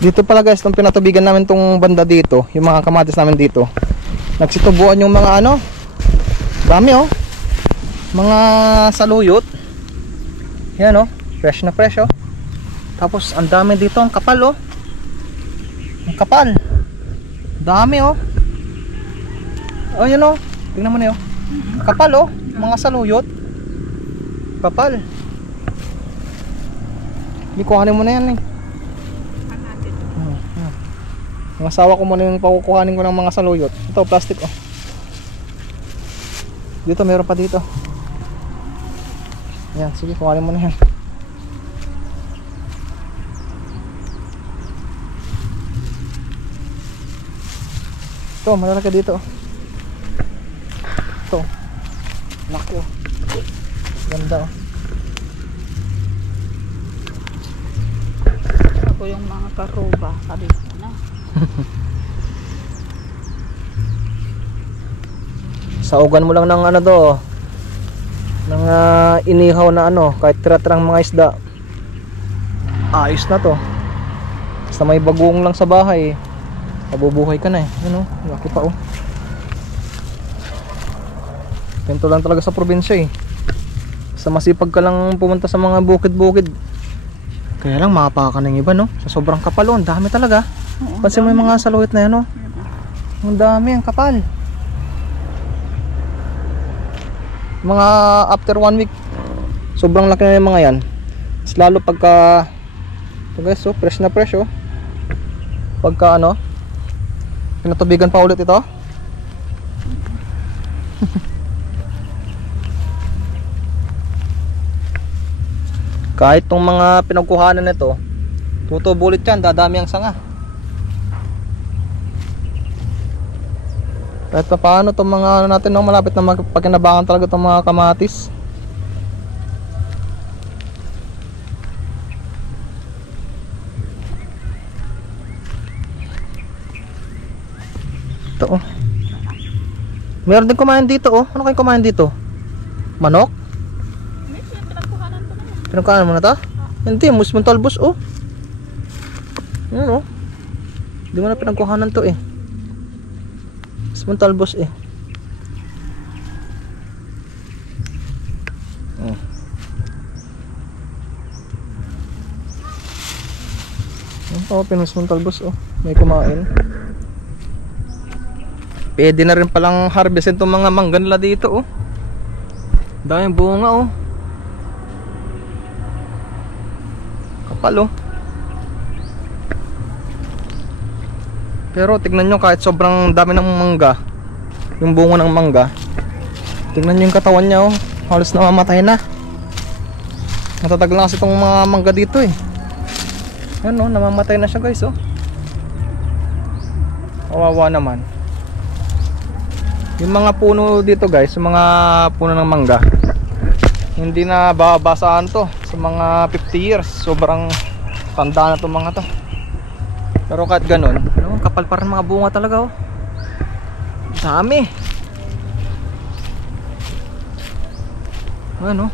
Dito pala guys, nung pinatubigan namin tong banda dito, yung mga kamatis namin dito, nagsitubuan yung mga ano, dami oh, mga saluyot. Yan oh, fresh na fresh oh. Tapos ang dami dito, ang kapal oh. Ang kapal. Dami oh. Oh yan oh, tingnan mo na oh. Kapal oh, mga saluyot. Kapal. Hindi kuhanin mo na yan eh. Ang asawa ko muna yung pakukuhanin ko ng mga saluyot. Ito, plastic oh. Dito, meron pa dito. Ayan, sige, kuhanin mo na yan. Ito, malalaki dito. Ito. Laki oh. Ganda oh. Ako yung mga karuba. Sabi ko na. Saugan mo lang ng ano to, ng inihaw na ano, kahit tira-tirang mga isda. Ayos na to. Basta may bagoong lang sa bahay, mabubuhay ka na eh. Ano, laki pa oh. Ganito lang talaga sa probinsya eh. Basta masipag ka lang pumunta sa mga bukid-bukid. Kaya lang mapaka ka ng iba no, sa sobrang kapal oh, ang dami talaga. Pansin mo yung mga saluyot na yan oh. Ang dami, ang kapal. Mga after 1 week, sobrang laki na yung mga yan. Mas lalo pagka ito guys oh, fresh na fresh oh. Pagka ano, pinatubigan pa ulit ito. Kahit tong mga pinagkuhanan nito, tutubo ulit yan, dadami ang sanga. Kahit pa paano itong mga ano natin no, malapit na magpakinabangan talaga itong mga kamatis. Ito oh. Meron din kumain dito oh. Ano kayo kumain dito? Manok? Pinagkuhanan mo na to? Hindi, musmong talbos oh. Yan oh. Hindi mo na pinagkuhanan to eh. Musmong talbos eh. Oh. Oh, pinusmong talbos oh. May kumain. Pwede na rin palang harvestin itong mga mangga nila dito oh. Daming bunga oh. Kapal oh. Pero tignan nyo, kahit sobrang dami ng mangga, yung bunga ng mangga, tignan nyo yung katawan nya oh. Halos namamatay na. Matatag lang kasi itong mga mangga dito eh. Yan oh, namamatay na siya guys oh. Kawawa naman. Yung mga puno dito guys, yung mga puno ng mangga, hindi na babasaan to sa mga 50 years. Sobrang tanda na itong mga to. Pero kahit ganun, ano, kapal pa rin mga bunga talaga oh. Dami. Ano?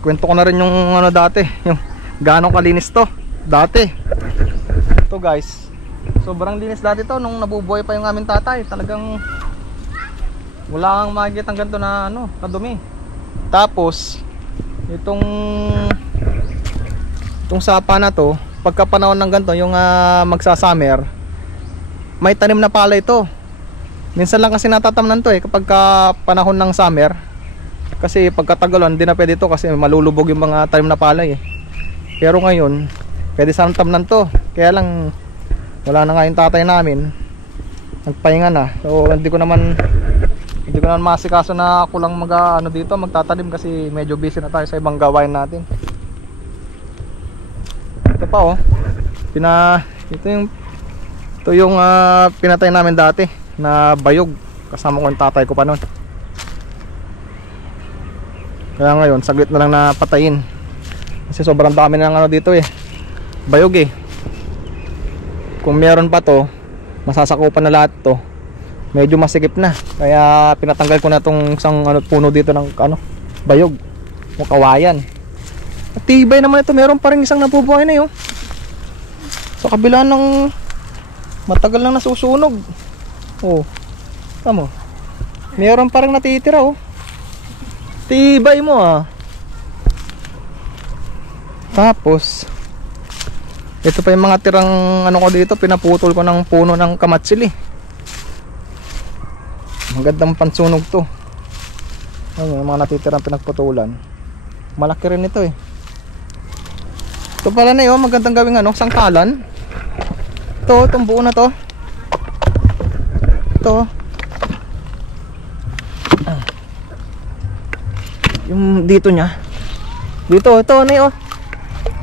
Kwento ko na rin yung ano dati, yung gaano kalinis to dati. Ito guys, sobrang linis dati to nung nabubuhay pa yung aming tatay. Talagang wala kang makikita ganito na ano, kadumi. Tapos itong sapa na to, pagka panahon ng ganito, yung magsa-summer, may tanim na palay ito. Minsan lang kasi natatamnan to eh kapag panahon ng summer. Kasi pagkatagalan, hindi na pwede to kasi malulubog yung mga tanim na palay eh. Pero ngayon, pwede sanang tamnan to. Kaya lang wala na nga yung tatay namin, nagpahinga na. So hindi ko naman masikaso na ako lang dito magtatanim kasi medyo busy na tayo sa ibang gawain natin. Ito pa oh. Ito yung pinatay namin dati na bayog. Kasama ko yung tatay ko pa noon. Kaya ngayon saglit na lang napatayin. Kasi sobrang dami ng ano dito eh. Bayog eh. Kung meron pa to, masasakupan na lahat to. Medyo masikip na. Kaya pinatanggal ko na tong isang puno dito ng bayog o kawayan. At tibay naman ito, meron pa rin isang nabubuhay na yun. Sa kabila ng matagal nang nasusunog. Oh, tama. Meron pa rin natitira oh. Tibay mo ah. Tapos ito pa yung mga tirang ano ko dito, pinaputol ko ng puno ng kamatsili. Magandang pansunog to. Ayun, yung mga natitirang pinagputulan. Malaki rin ito eh. Ito pala na yun, magandang gawing ano, sangkalan. Ito, itong buo na to. Ito. Yung dito niya. Dito, ito na yun.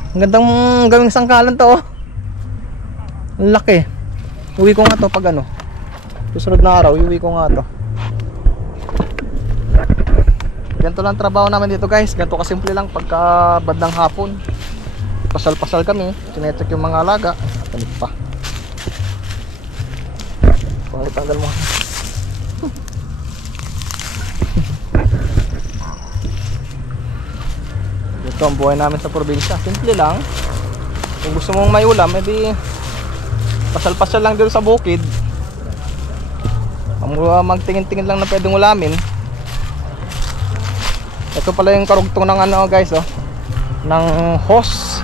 Ang gandang gawing sangkalan to oh. Ang laki. Uwi ko nga to pag ano, susunod na araw, iuwi ko nga to. Ganito lang trabaho namin dito guys. Ganito kasimple lang pagka bandang hapon. Pasal-pasal kami, sinecheck yung mga alaga. Tanik pa. Tanggal mo. Ito ang buhay namin sa probinsya. Simple lang. Kung gusto mong may ulam, edi pasal-pasal lang dito sa bukid. Magtingin-tingin lang na pwedeng ulamin. Ito pala yung karugtong ng ano guys oh, ng hose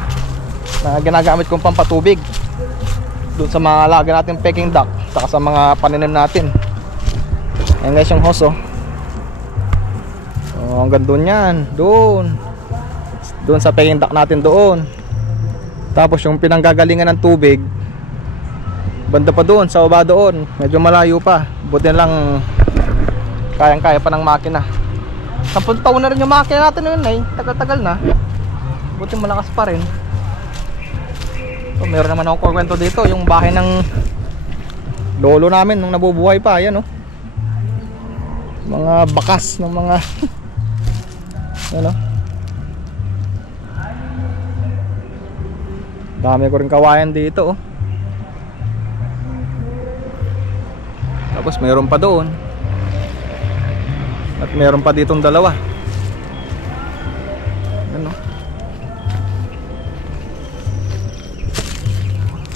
na ginagamit kong pampatubig doon sa mga alaga natin Peking duck, saka sa mga paninim natin. Ayan guys yung hose oh. Oh, hanggang doon yan, doon sa Peking duck natin doon. Tapos yung pinanggagalingan ng tubig banda pa doon sa baba doon, medyo malayo pa. Buti lang kayang-kaya pa ng makina. 10 taon na rin yung makina natin yun eh, tagal-tagal na. Buti malakas pa rin. So, meron naman ako kwento dito, yung bahay ng lolo namin nung nabubuhay pa. Ayan oh, mga bakas ng mga ano, dami ko rin kawayan dito oh. Tapos meron pa doon. At meron pa ditong dalawa. Ano?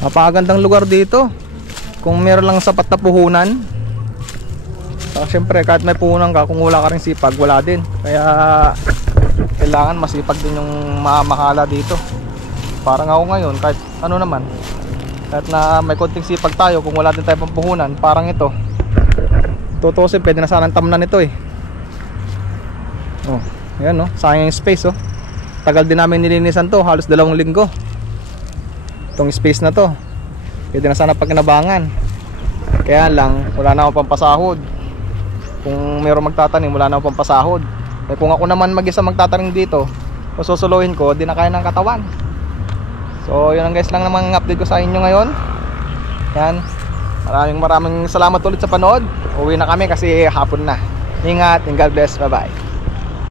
Napakagandang lugar dito. Kung meron lang sapat na puhunan. Siyempre kahit may puhunan ka, kung wala ka rin sipag, wala din. Kaya kailangan masipag din yung mamahala dito. Parang ako ngayon, kahit ano naman, kahit na may konting sipag tayo, kung wala din tayo pang puhunan, parang ito tutusin, pwede na sanang tamnan ito eh. Oh, ayan oh, sayang yung space oh. Tagal din namin nilinisan to, halos 2 linggo. Itong space na to, pwede na sana pagkinabangan. Kaya lang, wala na akong pampasahod. Kung mayroong magtatanim, wala na akong pampasahod. Eh kung ako naman mag-isa magtatanim dito, o susuluhin ko, di na kaya ng katawan. So yun lang guys, lang namang update ko sa inyo ngayon. Yan, maraming salamat ulit sa panood. Uwi na kami kasi hapon na. Ingat and God bless, bye bye.